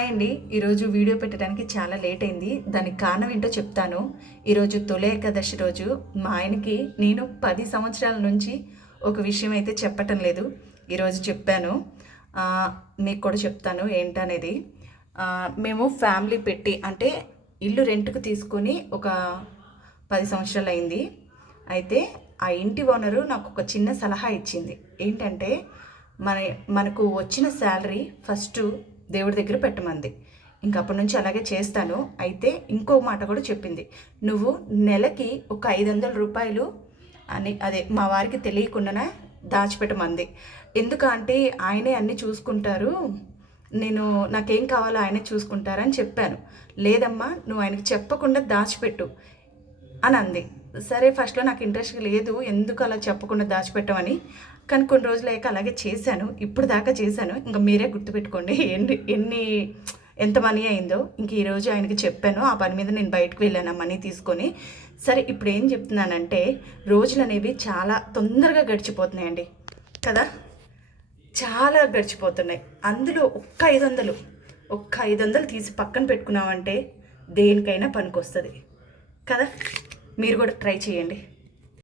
Hi అండి. ఈరోజు video పెట్టడానికి చాలా లేట్ అయింది. దానికి కారణం ఏంటో చెప్తాను. ఈరోజు తొలి ఏకాదశి రోజు మా ఆయనకి నేను 10 సంవత్సరాల నుంచి ఒక విషయం అయితే చెప్పటం లేదు. ఈరోజు చెప్పాను. మీకు కూడా చెప్తాను ఏంటనేది. మేము ఫ్యామిలీ పెట్టి అంటే ఇల్లు రెంట్కు తీసుకొని ఒక 10 సంవత్సరాలు అయింది. అయితే ఆ ఇంటి ఓనరు నాకు ఒక చిన్న సలహా ఇచ్చింది. ఏంటంటే మనకు వచ్చిన శాలరీ ఫస్ట్ దేవుడి దగ్గర పెట్టమంది. ఇంకప్పటి నుంచి అలాగే చేస్తాను. అయితే ఇంకో మాట కూడా చెప్పింది, నువ్వు నెలకి ఒక 500 రూపాయలు అని అదే మా వారికి తెలియకుండానే దాచిపెట్టమంది. ఎందుకంటే ఆయనే అన్నీ చూసుకుంటారు, నాకేం కావాలో ఆయనే చూసుకుంటారని చెప్పాను. లేదమ్మా, నువ్వు ఆయనకి చెప్పకుండా దాచిపెట్టు అని అంది. సరే, ఫస్ట్లో నాకు ఇంట్రెస్ట్ లేదు, ఎందుకు అలా చెప్పకుండా దాచిపెట్టమని. కానీ కొన్ని రోజులు అయ్యాక అలాగే చేశాను. ఇప్పుడు దాకా చేశాను. ఇంకా మీరే గుర్తుపెట్టుకోండి ఎంత మనీ అయిందో. ఇంక ఈరోజు ఆయనకి చెప్పాను. ఆ పని మీద నేను బయటకు వెళ్ళాను మనీ తీసుకొని. సరే, ఇప్పుడు ఏం చెప్తున్నానంటే రోజులు అనేవి చాలా తొందరగా గడిచిపోతున్నాయండి కదా, చాలా గడిచిపోతున్నాయి. అందులో ఒక్క 500 తీసి పక్కన పెట్టుకున్నామంటే దేనికైనా పనికొస్తుంది కదా. మీరు కూడా ట్రై చేయండి.